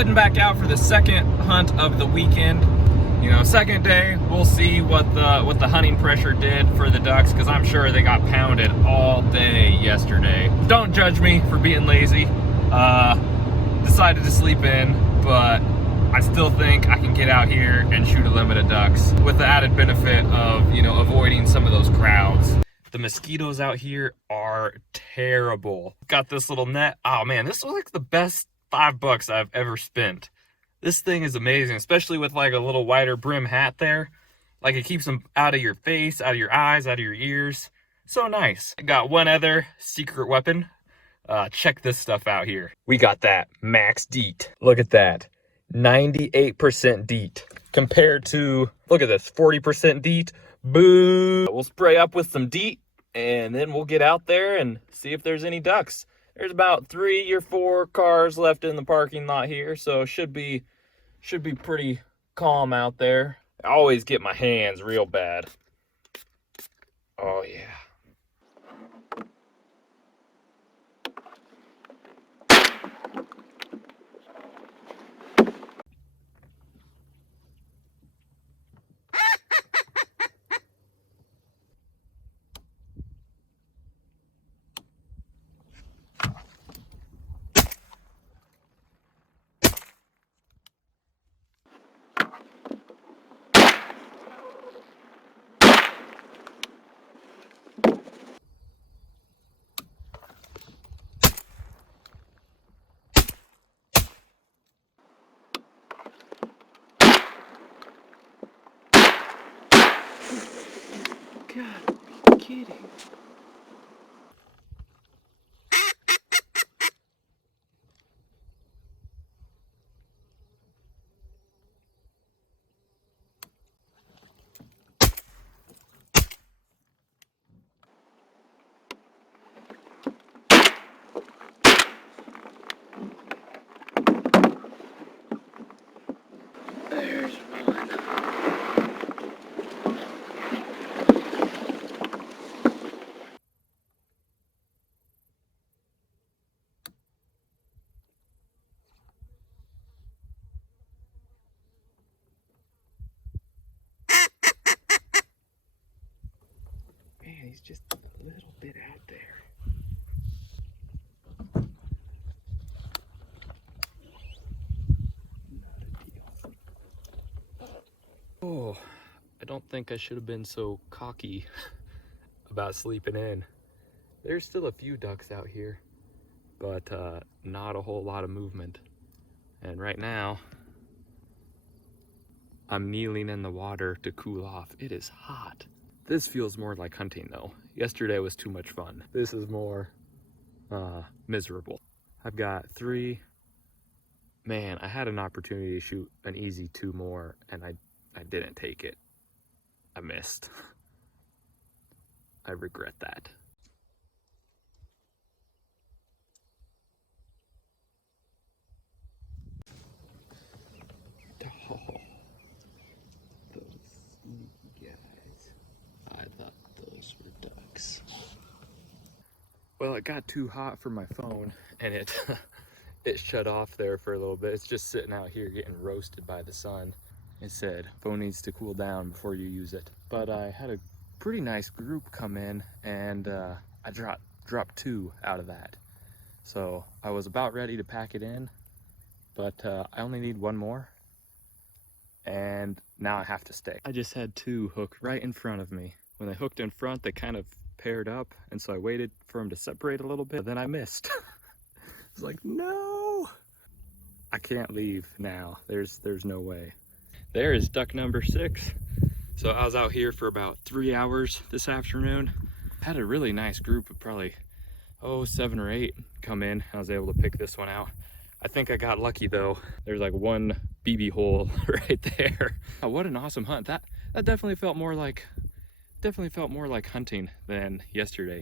heading back out for the second hunt of the weekend. You know, second day, we'll see what the hunting pressure did for the ducks, because I'm sure they got pounded all day yesterday. Don't judge me for being lazy. Decided to sleep in, but I still think I can get out here and shoot a limit of ducks with the added benefit of, you know, avoiding some of those crowds. The mosquitoes out here are terrible. Got this little net. Oh man, this was like the best $5 I've ever spent. This thing is amazing, especially with like a little wider brim hat there. Like it keeps them out of your face, out of your eyes, out of your ears. So nice. I got one other secret weapon. Check this stuff out here. We got that max DEET. Look at that. 98% DEET. Compared to, look at this, 40% DEET. Boo! We'll spray up with some DEET and then we'll get out there and see if there's any ducks. There's about 3 or 4 cars left in the parking lot here, so should be pretty calm out there. I always get my hands real bad. Oh yeah. God, are you kidding? There's one. Man, he's just a little bit out there. Not a deal. Oh, I don't think I should have been so cocky about sleeping in. There's still a few ducks out here, but not a whole lot of movement. And right now, I'm kneeling in the water to cool off. It is hot. This feels more like hunting though. Yesterday was too much fun. This is more miserable. I've got 3. Man, I had an opportunity to shoot an easy 2 more and I didn't take it. I missed. I regret that. Oh, those sneaky guys. I thought those were ducks. Well, it got too hot for my phone and it it shut off there for a little bit. It's just sitting out here getting roasted by the sun. It said phone needs to cool down before you use it. But I had a pretty nice group come in and I dropped 2 out of that. So I was about ready to pack it in, but I only need 1 more. And now I have to stay. I just had 2 hook right in front of me. When they hooked in front, they kind of paired up, and so I waited for them to separate a little bit, then I missed. It's like, no! I can't leave now. There's no way. There is duck number 6. So I was out here for about 3 hours this afternoon. Had a really nice group of probably, 7 or 8 come in. I was able to pick this one out. I think I got lucky though. There's like 1 BB hole right there. Oh, what an awesome hunt. That definitely felt more like hunting than yesterday.